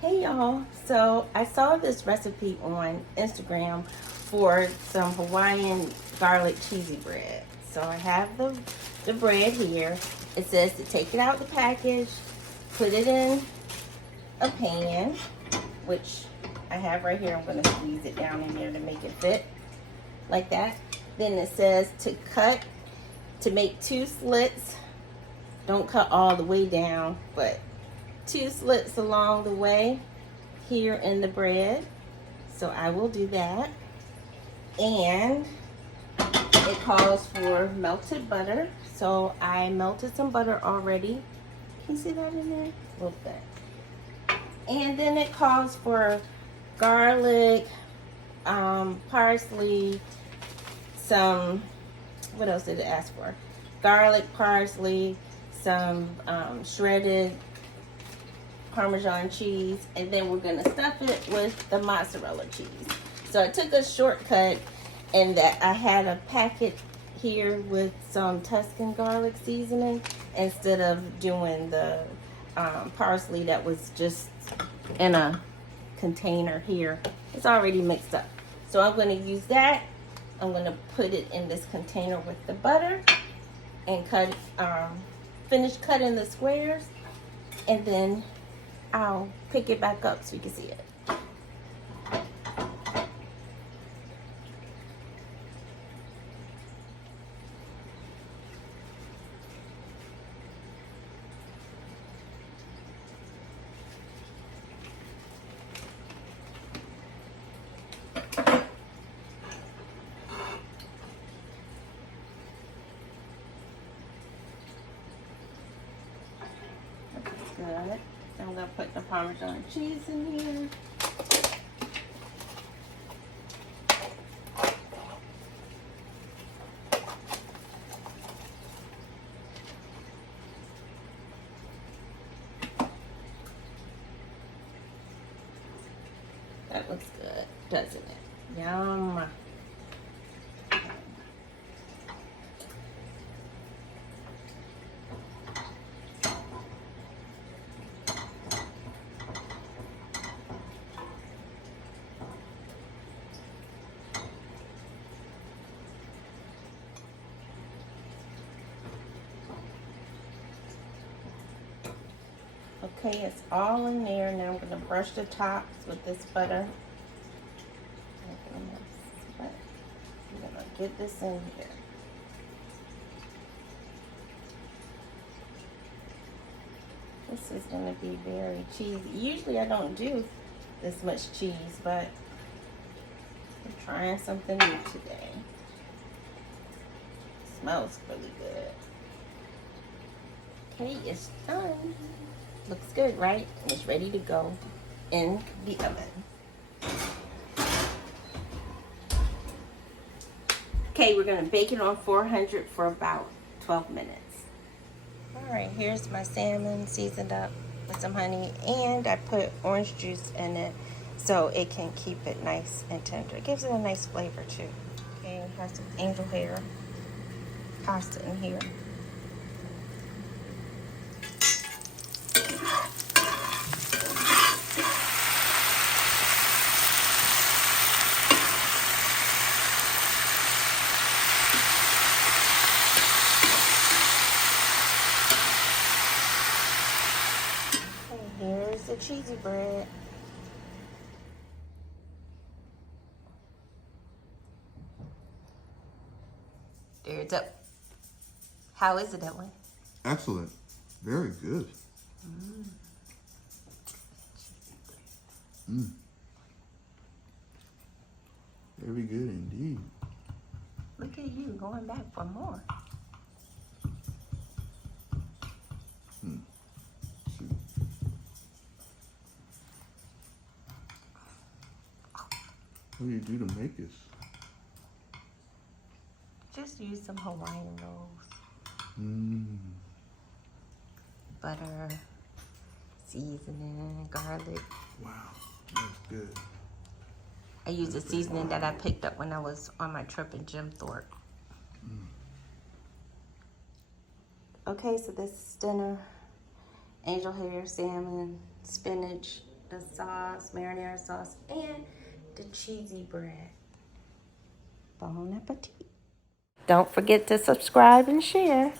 Hey y'all, so I saw this recipe on Instagram for some Hawaiian garlic cheesy bread. So I have the bread here. It says to take it out the package, put it in a pan, which I have right here. I'm going to squeeze it down in there to make it fit like that. Then it says to make 2 slits. Don't cut all the way down, but 2 slits along the way here in the bread. So I will do that. And it calls for melted butter. So I melted some butter already. Can you see that in there? A little bit. And then it calls for garlic, parsley, some, what else did it ask for? Garlic, parsley, some shredded Parmesan cheese, and then we're gonna stuff it with the mozzarella cheese. So I took a shortcut in that I had a packet here with some Tuscan garlic seasoning instead of doing the parsley that was just in a container here. It's already mixed up. So I'm gonna use that. I'm gonna put it in this container with the butter and finish cutting the squares, and then I'll pick it back up so you can see it. That's good. I'm gonna put the Parmesan cheese in here. That looks good, doesn't it? Yum. Okay, it's all in there. Now I'm going to brush the tops with this butter. I'm going to get this in here. This is going to be very cheesy. Usually I don't do this much cheese, but I'm trying something new today. It smells really good. Okay, it's done. Looks good, right? And it's ready to go in the oven. Okay, we're gonna bake it on 400 for about 12 minutes. All right, here's my salmon seasoned up with some honey, and I put orange juice in it so it can keep it nice and tender. It gives it a nice flavor too. Okay, have some angel hair pasta in here. Here's the cheesy bread. There it's up. How is it, Edwin? Excellent. Very good. Very good indeed. Look at you going back for more. What do you do to make this? Just use some Hawaiian rolls. Butter, seasoning, garlic. Wow, that's good. I used the seasoning that I picked up when I was on my trip in Jim Thorpe. Okay, so this is dinner. Angel hair, salmon, spinach, the sauce, marinara sauce, and the cheesy bread. Bon appetit. Don't forget to subscribe and share.